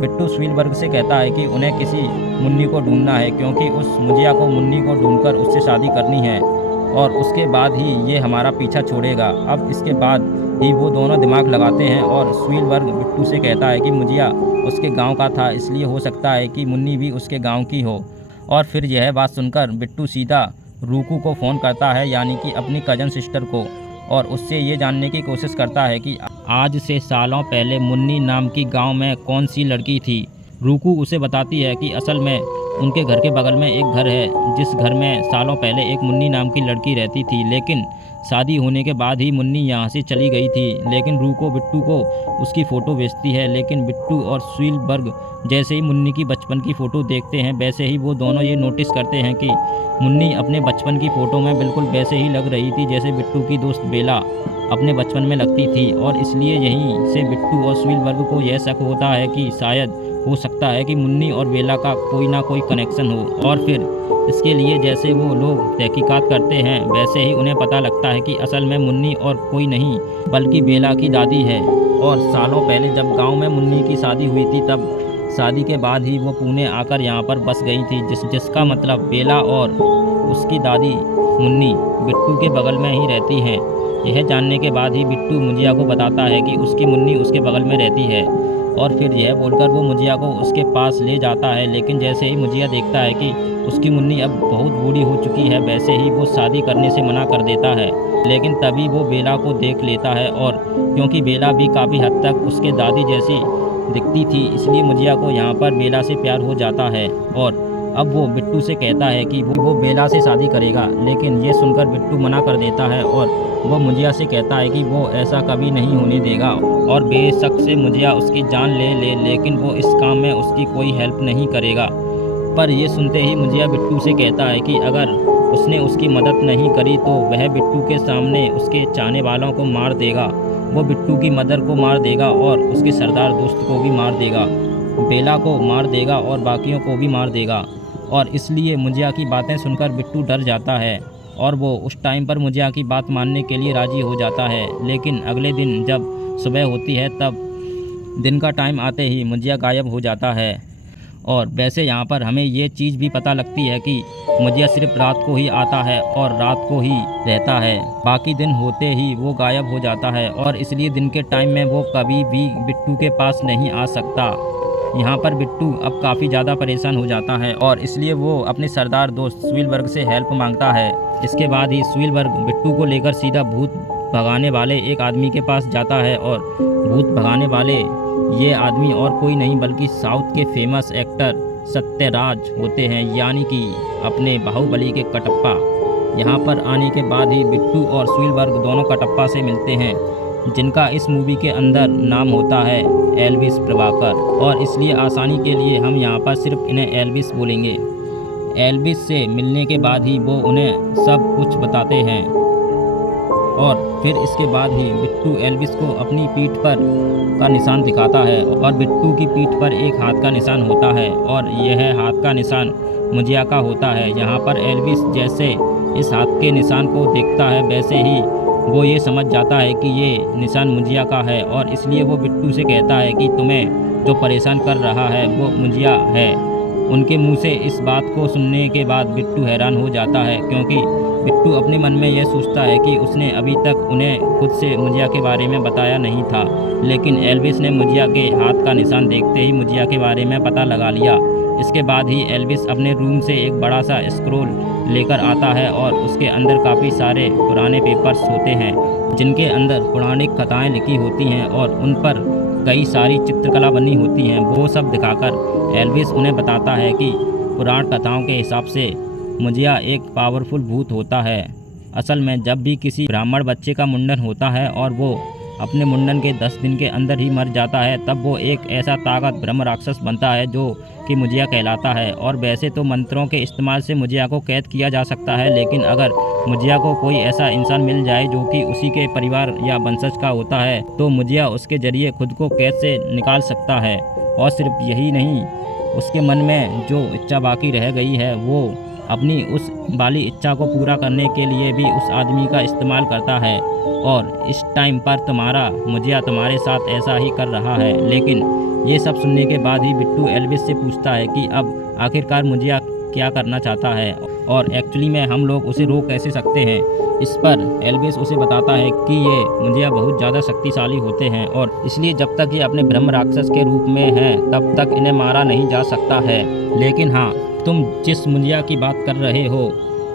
बिट्टू स्वीलबर्ग से कहता है कि उन्हें किसी मुन्नी को ढूंढना है, क्योंकि उस मुंजिया को मुन्नी को ढूंढकर उससे शादी करनी है और उसके बाद ही ये हमारा पीछा छोड़ेगा। अब इसके बाद ही वो दोनों दिमाग लगाते हैं और स्वीलबर्ग बिट्टू से कहता है कि मुंजिया उसके गांव का था, इसलिए हो सकता है कि मुन्नी भी उसके गांव की हो। और फिर यह बात सुनकर बिट्टू सीधा रूकू को फ़ोन करता है, यानी कि अपनी कज़न सिस्टर को, और उससे ये जानने की कोशिश करता है कि आज से सालों पहले मुन्नी नाम की गांव में कौन सी लड़की थी। रूकू उसे बताती है कि असल में उनके घर के बगल में एक घर है जिस घर में सालों पहले एक मुन्नी नाम की लड़की रहती थी, लेकिन शादी होने के बाद ही मुन्नी यहाँ से चली गई थी। लेकिन रूको बिट्टू को उसकी फ़ोटो भेजती है, लेकिन बिट्टू और स्वीलबर्ग जैसे ही मुन्नी की बचपन की फ़ोटो देखते हैं वैसे ही वो दोनों ये नोटिस करते हैं कि मुन्नी अपने बचपन की फ़ोटो में बिल्कुल वैसे ही लग रही थी जैसे बिट्टू की दोस्त बेला अपने बचपन में लगती थी। और इसलिए यहीं से बिट्टू और स्वीलबर्ग को यह शक होता है कि शायद हो सकता है कि मुन्नी और बेला का कोई ना कोई कनेक्शन हो। और फिर इसके लिए जैसे वो लोग तहकीकात करते हैं वैसे ही उन्हें पता लगता है कि असल में मुन्नी और कोई नहीं बल्कि बेला की दादी है। और सालों पहले जब गांव में मुन्नी की शादी हुई थी, तब शादी के बाद ही वो पुणे आकर यहाँ पर बस गई थी, जिसका मतलब बेला और उसकी दादी मुन्नी बिट्टू के बगल में ही रहती हैं। यह जानने के बाद ही बिट्टू मुंजिया को बताता है कि उसकी मुन्नी उसके बगल में रहती है, और फिर यह बोलकर वो मुंजिया को उसके पास ले जाता है। लेकिन जैसे ही मुंजिया देखता है कि उसकी मुन्नी अब बहुत बूढ़ी हो चुकी है, वैसे ही वो शादी करने से मना कर देता है। लेकिन तभी वो बेला को देख लेता है, और क्योंकि बेला भी काफ़ी हद तक उसके दादी जैसी दिखती थी, इसलिए मुंजिया को यहाँ पर बेला से प्यार हो जाता है। और अब वो बिट्टू से कहता है कि वो बेला से शादी करेगा, लेकिन ये सुनकर बिट्टू मना कर देता है और वो मुंजिया से कहता है कि वो ऐसा कभी नहीं होने देगा। और बेशक से मुंजिया उसकी जान ले लेकिन वो इस काम में उसकी कोई हेल्प नहीं करेगा। पर ये सुनते ही मुंजिया बिट्टू से कहता है कि अगर उसने उसकी मदद नहीं करी तो वह बिट्टू के सामने उसके चाहने वालों को मार देगा। वो बिट्टू की मदर को मार देगा और उसके सरदार दोस्त को भी मार देगा, बेला को मार देगा और बाकियों को भी मार देगा। और इसलिए मुंजिया की बातें सुनकर बिट्टू डर जाता है और वो उस टाइम पर मुंजिया की बात मानने के लिए राज़ी हो जाता है। लेकिन अगले दिन जब सुबह होती है, तब दिन का टाइम आते ही मुंजिया गायब हो जाता है। और वैसे यहाँ पर हमें ये चीज़ भी पता लगती है कि मुंजिया सिर्फ रात को ही आता है और रात को ही रहता है, बाकी दिन होते ही वो गायब हो जाता है। और इसलिए दिन के टाइम में वो कभी भी बिट्टू के पास नहीं आ सकता। यहाँ पर बिट्टू अब काफ़ी ज़्यादा परेशान हो जाता है और इसलिए वो अपने सरदार दोस्त स्वीलबर्ग से हेल्प मांगता है। इसके बाद ही स्वीलबर्ग बिट्टू को लेकर सीधा भूत भगाने वाले एक आदमी के पास जाता है, और भूत भगाने वाले ये आदमी और कोई नहीं बल्कि साउथ के फेमस एक्टर सत्यराज होते हैं, यानी कि अपने बाहुबली के कटप्पा। यहाँ पर आने के बाद ही बिट्टू और स्वीलबर्ग दोनों कटप्पा से मिलते हैं, जिनका इस मूवी के अंदर नाम होता है एल्विस प्रभाकर, और इसलिए आसानी के लिए हम यहाँ पर सिर्फ इन्हें एल्विस बोलेंगे। एल्विस से मिलने के बाद ही वो उन्हें सब कुछ बताते हैं, और फिर इसके बाद ही बिट्टू एल्विस को अपनी पीठ पर का निशान दिखाता है, और बिट्टू की पीठ पर एक हाथ का निशान होता है, और यह हाथ का निशान मुंजिया का होता है। यहाँ पर एल्विस जैसे इस हाथ के निशान को देखता है, वैसे ही वो ये समझ जाता है कि ये निशान मुंजिया का है, और इसलिए वो बिट्टू से कहता है कि तुम्हें जो परेशान कर रहा है वो मुंजिया है। उनके मुंह से इस बात को सुनने के बाद बिट्टू हैरान हो जाता है, क्योंकि बिट्टू अपने मन में यह सोचता है कि उसने अभी तक उन्हें खुद से मुंजिया के बारे में बताया नहीं था, लेकिन एल्विस ने मुंजिया के हाथ का निशान देखते ही मुंजिया के बारे में पता लगा लिया। इसके बाद ही एल्विस अपने रूम से एक बड़ा सा स्क्रोल लेकर आता है और उसके अंदर काफ़ी सारे पुराने पेपर्स होते हैं जिनके अंदर पौराणिक कथाएं लिखी होती हैं और उन पर कई सारी चित्रकला बनी होती हैं। वो सब दिखाकर एल्विस उन्हें बताता है कि पुराण कथाओं के हिसाब से मुजिया एक पावरफुल भूत होता है। असल में जब भी किसी ब्राह्मण बच्चे का मुंडन होता है और वो अपने मुंडन के 10 दिन के अंदर ही मर जाता है, तब वो एक ऐसा ताकत ब्रह्म राक्षस बनता है जो कि मुजिया कहलाता है। और वैसे तो मंत्रों के इस्तेमाल से मुजिया को कैद किया जा सकता है, लेकिन अगर मुजिया को कोई ऐसा इंसान मिल जाए जो कि उसी के परिवार या वंशज का होता है तो मुजिया उसके जरिए खुद को कैद से निकाल सकता है। और सिर्फ यही नहीं, उसके मन में जो इच्छा बाकी रह गई है वो अपनी उस वाली इच्छा को पूरा करने के लिए भी उस आदमी का इस्तेमाल करता है। और इस टाइम पर तुम्हारा मुजिया तुम्हारे साथ ऐसा ही कर रहा है। लेकिन ये सब सुनने के बाद ही बिट्टू एल्विस से पूछता है कि अब आखिरकार मुजिया क्या करना चाहता है और एक्चुअली में हम लोग उसे रोक कैसे सकते हैं। इस पर एल्विस उसे बताता है कि ये मुजिया बहुत ज़्यादा शक्तिशाली होते हैं और इसलिए जब तक ये अपने ब्रह्म राक्षस के रूप में हैं तब तक इन्हें मारा नहीं जा सकता है। लेकिन हाँ, तुम जिस मुजिया की बात कर रहे हो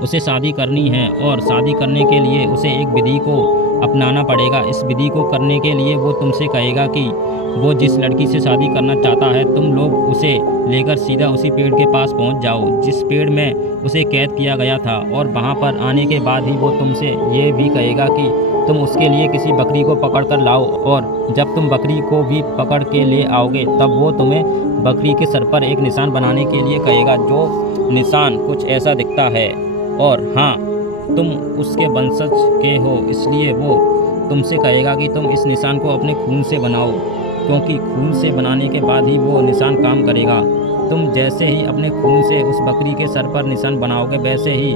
उसे शादी करनी है और शादी करने के लिए उसे एक विधि को अपनाना पड़ेगा। इस विधि को करने के लिए वो तुमसे कहेगा कि वो जिस लड़की से शादी करना चाहता है तुम लोग उसे लेकर सीधा उसी पेड़ के पास पहुंच जाओ जिस पेड़ में उसे कैद किया गया था। और वहां पर आने के बाद ही वो तुमसे ये भी कहेगा कि तुम उसके लिए किसी बकरी को पकड़ कर लाओ। और जब तुम बकरी को भी पकड़ के ले आओगे तब वो तुम्हें बकरी के सर पर एक निशान बनाने के लिए कहेगा, जो निशान कुछ ऐसा दिखता है। और हाँ, तुम उसके वंशज के हो इसलिए वो तुमसे कहेगा कि तुम इस निशान को अपने खून से बनाओ, क्योंकि खून से बनाने के बाद ही वो निशान काम करेगा। तुम जैसे ही अपने खून से उस बकरी के सर पर निशान बनाओगे वैसे ही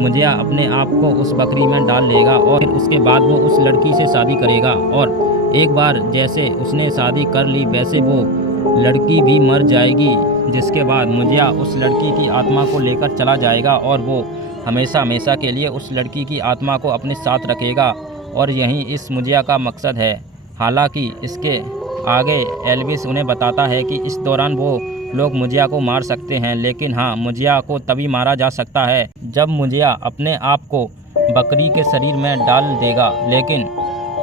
मुजिया अपने आप को उस बकरी में डाल लेगा और फिर उसके बाद वो उस लड़की से शादी करेगा। और एक बार जैसे उसने शादी कर ली वैसे वो लड़की भी मर जाएगी, जिसके बाद मुजिया उस लड़की की आत्मा को लेकर चला जाएगा और वो हमेशा हमेशा के लिए उस लड़की की आत्मा को अपने साथ रखेगा। और यही इस मुजिया का मकसद है। हालांकि इसके आगे एल्विस उन्हें बताता है कि इस दौरान वो लोग मुजिया को मार सकते हैं, लेकिन हाँ, मुजिया को तभी मारा जा सकता है जब मुजिया अपने आप को बकरी के शरीर में डाल देगा। लेकिन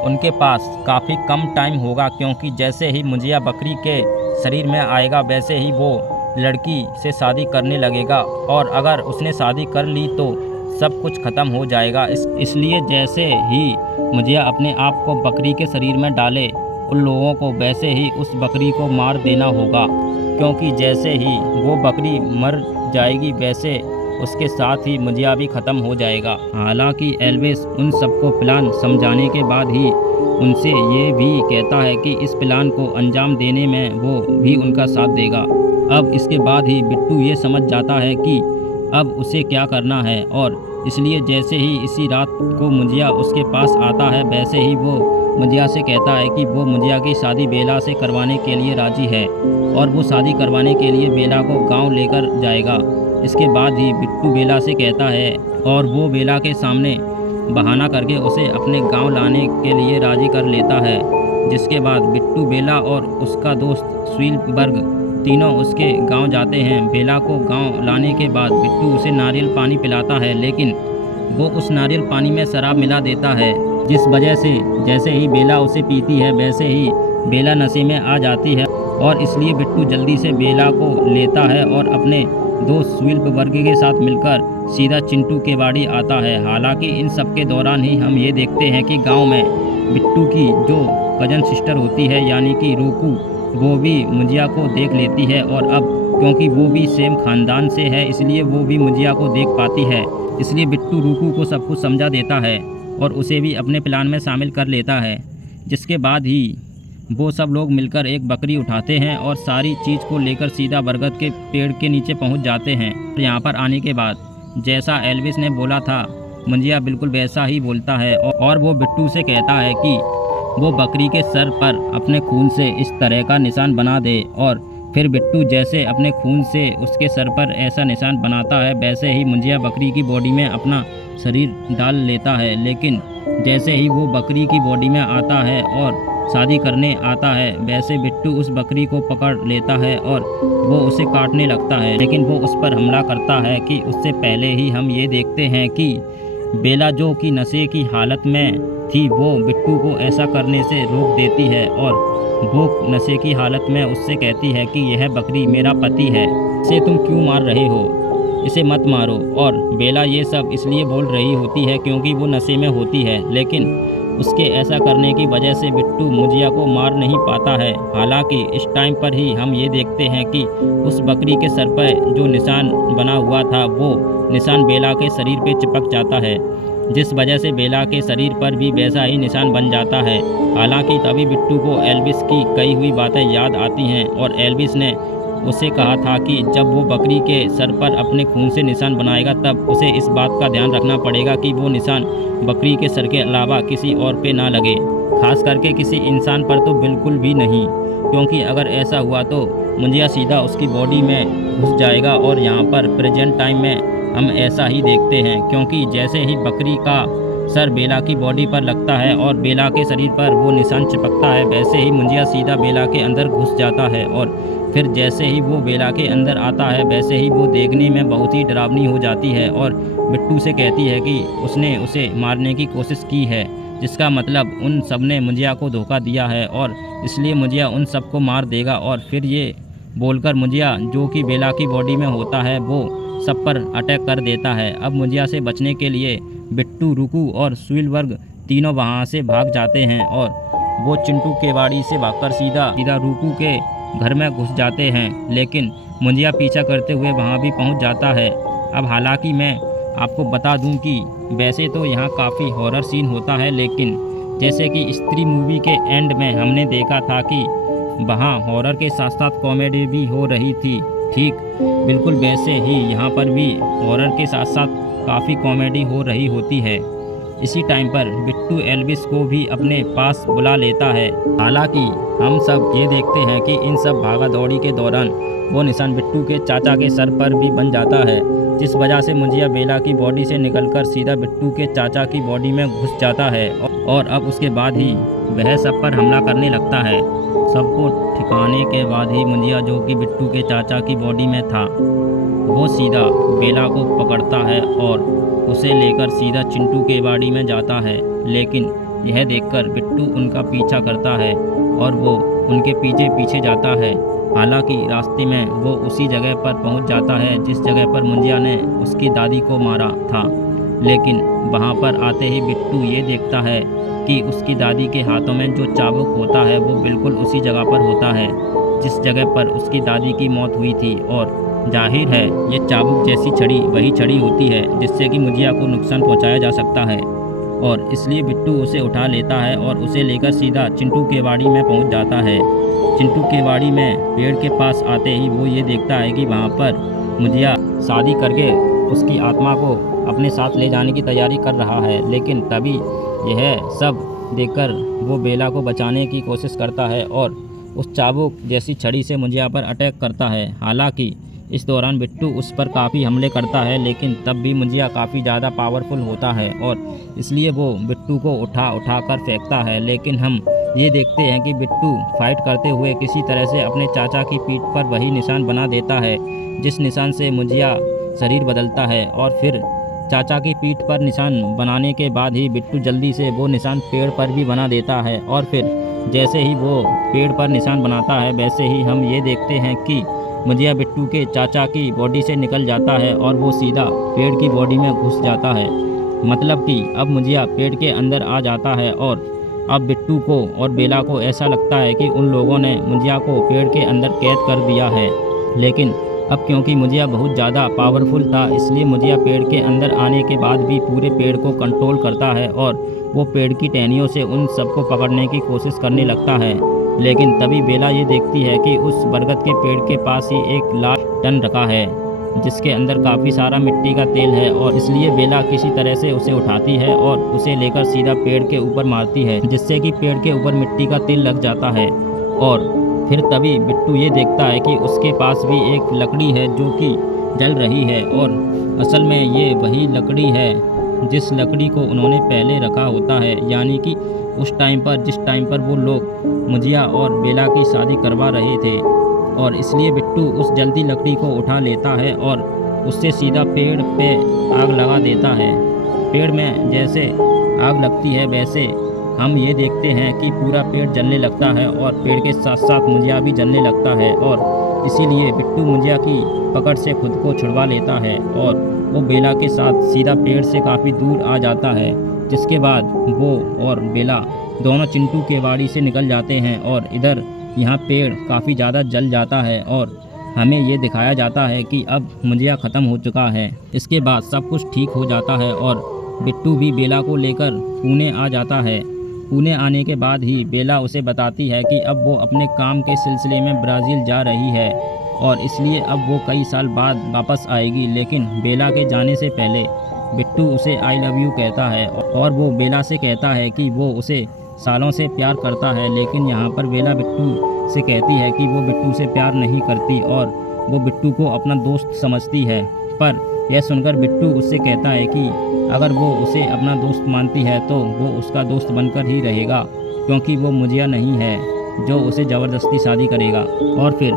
उनके पास काफ़ी कम टाइम होगा, क्योंकि जैसे ही मुजिया बकरी के शरीर में आएगा वैसे ही वो लड़की से शादी करने लगेगा और अगर उसने शादी कर ली तो सब कुछ ख़त्म हो जाएगा। इसलिए जैसे ही मुजिया अपने आप को बकरी के शरीर में डाले उन लोगों को वैसे ही उस बकरी को मार देना होगा, क्योंकि जैसे ही वो बकरी मर जाएगी वैसे उसके साथ ही मुजिया भी ख़त्म हो जाएगा। हालांकि एल्विस उन सबको प्लान समझाने के बाद ही उनसे ये भी कहता है कि इस प्लान को अंजाम देने में वो भी उनका साथ देगा। अब इसके बाद ही बिट्टू ये समझ जाता है कि अब उसे क्या करना है और इसलिए जैसे ही इसी रात को मुजिया उसके पास आता है वैसे ही वो मुजिया से कहता है कि वो मुजिया की शादी बेला से करवाने के लिए राज़ी है और वो शादी करवाने के लिए बेला को गांव लेकर जाएगा। इसके बाद ही बिट्टू बेला से कहता है और वो बेला के सामने बहाना करके उसे अपने गांव लाने के लिए राज़ी कर लेता है। जिसके बाद बिट्टू, बेला और उसका दोस्त स्वीलबर्ग तीनों उसके गांव जाते हैं। बेला को गांव लाने के बाद बिट्टू उसे नारियल पानी पिलाता है, लेकिन वो उस नारियल पानी में शराब मिला देता है, जिस वजह से जैसे ही बेला उसे पीती है वैसे ही बेला नशे में आ जाती है और इसलिए बिट्टू जल्दी से बेला को लेता है और अपने दोस्त स्वीलबर्ग के साथ मिलकर सीधा चिंटू के बाड़ी आता है। हालांकि इन सब के दौरान ही हम ये देखते हैं कि गांव में बिट्टू की जो कजन सिस्टर होती है यानी कि रूकू, वो भी मुजिया को देख लेती है और अब क्योंकि वो भी सेम खानदान से है इसलिए वो भी मुजिया को देख पाती है। इसलिए बिट्टू रूकू को सब कुछ समझा देता है और उसे भी अपने प्लान में शामिल कर लेता है। जिसके बाद ही वो सब लोग मिलकर एक बकरी उठाते हैं और सारी चीज़ को लेकर सीधा बरगद के पेड़ के नीचे पहुंच जाते हैं। यहाँ पर आने के बाद जैसा एल्विस ने बोला था मुजिया बिल्कुल वैसा ही बोलता है और वो बिट्टू से कहता है कि वो बकरी के सर पर अपने खून से इस तरह का निशान बना दे और फिर बिट्टू जैसे अपने खून से उसके सर पर ऐसा निशान बनाता है वैसे ही मुजिया बकरी की बॉडी में अपना शरीर डाल लेता है। लेकिन जैसे ही वो बकरी की बॉडी में आता है और शादी करने आता है, वैसे बिट्टू उस बकरी को पकड़ लेता है और वो उसे काटने लगता है, लेकिन वो उस पर हमला करता है कि उससे पहले ही हम ये देखते हैं कि बेला जो कि नशे की हालत में थी वो बिट्टू को ऐसा करने से रोक देती है और वो नशे की हालत में उससे कहती है कि यह बकरी मेरा पति है, इसे तुम क्यों मार रहे हो, इसे मत मारो। और बेला ये सब इसलिए बोल रही होती है क्योंकि वो नशे में होती है, लेकिन उसके ऐसा करने की वजह से बिट्टू मुजिया को मार नहीं पाता है। हालांकि इस टाइम पर ही हम ये देखते हैं कि उस बकरी के सर पर जो निशान बना हुआ था वो निशान बेला के शरीर पे चिपक जाता है, जिस वजह से बेला के शरीर पर भी वैसा ही निशान बन जाता है। हालांकि तभी बिट्टू को एल्विस की कही हुई बातें याद आती हैं और एल्विस ने उसे कहा था कि जब वो बकरी के सर पर अपने खून से निशान बनाएगा तब उसे इस बात का ध्यान रखना पड़ेगा कि वो निशान बकरी के सर के अलावा किसी और पे ना लगे, खास करके किसी इंसान पर तो बिल्कुल भी नहीं, क्योंकि अगर ऐसा हुआ तो मुंजिया सीधा उसकी बॉडी में घुस जाएगा। और यहाँ पर प्रेजेंट टाइम में हम ऐसा ही देखते हैं, क्योंकि जैसे ही बकरी का सर बेला की बॉडी पर लगता है और बेला के शरीर पर वो निशान चिपकता है, वैसे ही मुंजिया सीधा बेला के अंदर घुस जाता है और फिर जैसे ही वो बेला के अंदर आता है वैसे ही वो देखने में बहुत ही डरावनी हो जाती है और बिट्टू से कहती है कि उसने उसे मारने की कोशिश की है, जिसका मतलब उन सब ने मुंजिया को धोखा दिया है और इसलिए मुंजिया उन सबको मार देगा। और फिर ये बोलकर मुंजिया जो कि बेला की बॉडी में होता है वो सब पर अटैक कर देता है। अब मुंजिया से बचने के लिए बिट्टू, रुकू और स्विलबर्ग तीनों वहाँ से भाग जाते हैं और वो चिंटू के बाड़ी से भागकर सीधा रुकू के घर में घुस जाते हैं, लेकिन मुंजिया पीछा करते हुए वहाँ भी पहुँच जाता है। अब हालांकि मैं आपको बता दूं कि वैसे तो यहाँ काफ़ी हॉरर सीन होता है, लेकिन जैसे कि स्त्री मूवी के एंड में हमने देखा था कि वहाँ हॉरर के साथ साथ कॉमेडी भी हो रही थी, ठीक बिल्कुल वैसे ही यहाँ पर भी हॉरर के साथ साथ काफ़ी कॉमेडी हो रही होती है। इसी टाइम पर बिट्टू एल्विस को भी अपने पास बुला लेता है। हालांकि हम सब ये देखते हैं कि इन सब भागा दौड़ी के दौरान वो निशान बिट्टू के चाचा के सर पर भी बन जाता है, जिस वजह से मुंजिया बेला की बॉडी से निकलकर सीधा बिट्टू के चाचा की बॉडी में घुस जाता है और अब उसके बाद ही वह सब पर हमला करने लगता है। सबको ठिकाने के बाद ही मुंजिया जो कि बिट्टू के चाचा की बॉडी में था वो सीधा बेला को पकड़ता है और उसे लेकर सीधा चिंटू के बाड़ी में जाता है, लेकिन यह देखकर बिट्टू उनका पीछा करता है और वो उनके पीछे पीछे जाता है। हालांकि रास्ते में वो उसी जगह पर पहुंच जाता है जिस जगह पर मुंजिया ने उसकी दादी को मारा था, लेकिन वहां पर आते ही बिट्टू ये देखता है कि उसकी दादी के हाथों में जो चाबुक होता है वो बिल्कुल उसी जगह पर होता है जिस जगह पर उसकी दादी की मौत हुई थी। और जाहिर है ये चाबुक जैसी छड़ी वही छड़ी होती है जिससे कि मुंजिया को नुकसान पहुंचाया जा सकता है, और इसलिए बिट्टू उसे उठा लेता है और उसे लेकर सीधा चिंटू के बाड़ी में पहुंच जाता है। चिंटू के बाड़ी में पेड़ के पास आते ही वो ये देखता है कि वहाँ पर मुंजिया शादी करके उसकी आत्मा को अपने साथ ले जाने की तैयारी कर रहा है, लेकिन तभी यह सब देखकर वो बेला को बचाने की कोशिश करता है और उस चाबुक जैसी छड़ी से मुंजिया पर अटैक करता है। हालांकि इस दौरान बिट्टू उस पर काफ़ी हमले करता है, लेकिन तब भी मुंजिया काफ़ी ज़्यादा पावरफुल होता है और इसलिए वो बिट्टू को उठा कर फेंकता है। लेकिन हम ये देखते हैं कि बिट्टू फाइट करते हुए किसी तरह से अपने चाचा की पीठ पर वही निशान बना देता है जिस निशान से मुंजिया शरीर बदलता है, और फिर चाचा की पीठ पर निशान बनाने के बाद ही बिट्टू जल्दी से वो निशान पेड़ पर भी बना देता है। और फिर जैसे ही वो पेड़ पर निशान बनाता है वैसे ही हम ये देखते हैं कि मुंजिया बिट्टू के चाचा की बॉडी से निकल जाता है और वो सीधा पेड़ की बॉडी में घुस जाता है। मतलब कि अब मुंजिया पेड़ के अंदर आ जाता है और अब बिट्टू को और बेला को ऐसा लगता है कि उन लोगों ने मुंजिया को पेड़ के अंदर कैद कर दिया है। लेकिन अब क्योंकि मुंजिया बहुत ज़्यादा पावरफुल था, इसलिए मुंजिया पेड़ के अंदर आने के बाद भी पूरे पेड़ को कंट्रोल करता है और वो पेड़ की टहनियों से उन सबको पकड़ने की कोशिश करने लगता है। लेकिन तभी बेला ये देखती है कि उस बरगद के पेड़ के पास ही एक लाल टन रखा है जिसके अंदर काफ़ी सारा मिट्टी का तेल है, और इसलिए बेला किसी तरह से उसे उठाती है और उसे लेकर सीधा पेड़ के ऊपर मारती है, जिससे कि पेड़ के ऊपर मिट्टी का तेल लग जाता है। और फिर तभी बिट्टू ये देखता है कि उसके पास भी एक लकड़ी है जो कि जल रही है, और असल में ये वही लकड़ी है जिस लकड़ी को उन्होंने पहले रखा होता है, यानी कि उस टाइम पर जिस टाइम पर वो लोग मुजिया और बेला की शादी करवा रहे थे। और इसलिए बिट्टू उस जलती लकड़ी को उठा लेता है और उससे सीधा पेड़ पे आग लगा देता है। पेड़ में जैसे आग लगती है वैसे हम ये देखते हैं कि पूरा पेड़ जलने लगता है और पेड़ के साथ साथ मुजिया भी जलने लगता है। और इसीलिए बिट्टू मुजिया की पकड़ से खुद को छुड़वा लेता है और वो बेला के साथ सीधा पेड़ से काफ़ी दूर आ जाता है। जिसके बाद वो और बेला दोनों चिंटू के बाड़ी से निकल जाते हैं और इधर यहाँ पेड़ काफ़ी ज़्यादा जल जाता है और हमें ये दिखाया जाता है कि अब मुजिया ख़त्म हो चुका है। इसके बाद सब कुछ ठीक हो जाता है और बिट्टू भी बेला को लेकर पुणे आ जाता है। पुणे आने के बाद ही बेला उसे बताती है कि अब वो अपने काम के सिलसिले में ब्राज़ील जा रही है और इसलिए अब वो कई साल बाद वापस आएगी। लेकिन बेला के जाने से पहले बिट्टू उसे आई लव यू कहता है और वो बेला से कहता है कि वो उसे सालों से प्यार करता है। लेकिन यहाँ पर बेला बिट्टू से कहती है कि वो बिट्टू से प्यार नहीं करती और वो बिट्टू को अपना दोस्त समझती है। पर यह सुनकर बिट्टू उससे कहता है कि अगर वो उसे अपना दोस्त मानती है तो वो उसका दोस्त बनकर ही रहेगा, क्योंकि वो मुजिया नहीं है जो उसे ज़बरदस्ती शादी करेगा। और फिर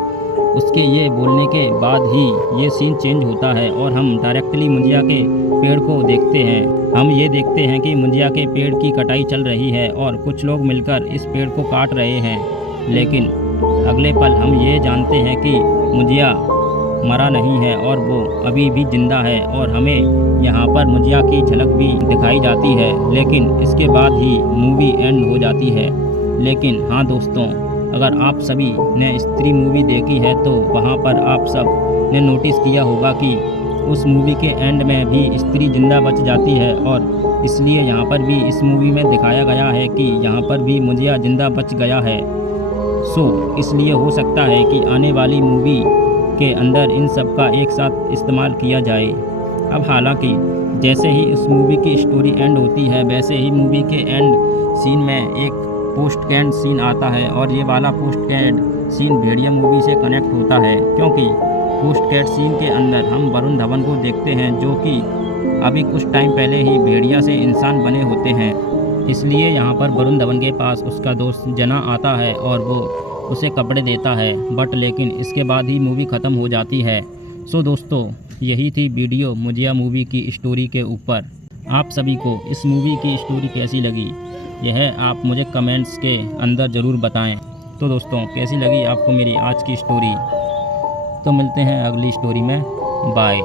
उसके ये बोलने के बाद ही ये सीन चेंज होता है और हम डायरेक्टली मुजिया के पेड़ को देखते हैं। हम ये देखते हैं कि मुजिया के पेड़ की कटाई चल रही है और कुछ लोग मिलकर इस पेड़ को काट रहे हैं। लेकिन अगले पल हम ये जानते हैं कि मुजिया मरा नहीं है और वो अभी भी जिंदा है और हमें यहाँ पर मुजिया की झलक भी दिखाई जाती है। लेकिन इसके बाद ही मूवी एंड हो जाती है। लेकिन हाँ दोस्तों, अगर आप सभी ने स्त्री मूवी देखी है तो वहाँ पर आप सब ने नोटिस किया होगा कि उस मूवी के एंड में भी स्त्री जिंदा बच जाती है और इसलिए यहाँ पर भी इस मूवी में दिखाया गया है कि यहाँ पर भी मुजिया जिंदा बच गया है। इसलिए हो सकता है कि आने वाली मूवी के अंदर इन सब का एक साथ इस्तेमाल किया जाए। अब हालांकि जैसे ही इस मूवी की स्टोरी एंड होती है वैसे ही मूवी के एंड सीन में एक पोस्ट कैंड सीन आता है और ये वाला पोस्ट कैंड सीन भेड़िया मूवी से कनेक्ट होता है, क्योंकि पोस्ट कैंड सीन के अंदर हम वरुण धवन को देखते हैं जो कि अभी कुछ टाइम पहले ही भेड़िया से इंसान बने होते हैं। इसलिए यहाँ पर वरुण धवन के पास उसका दोस्त जना आता है और वो उसे कपड़े देता है। लेकिन इसके बाद ही मूवी ख़त्म हो जाती है। दोस्तों, यही थी वीडियो मुजिया मूवी की स्टोरी के ऊपर। आप सभी को इस मूवी की स्टोरी कैसी लगी यह आप मुझे कमेंट्स के अंदर ज़रूर बताएं। तो दोस्तों, कैसी लगी आपको मेरी आज की स्टोरी? तो मिलते हैं अगली स्टोरी में। बाय।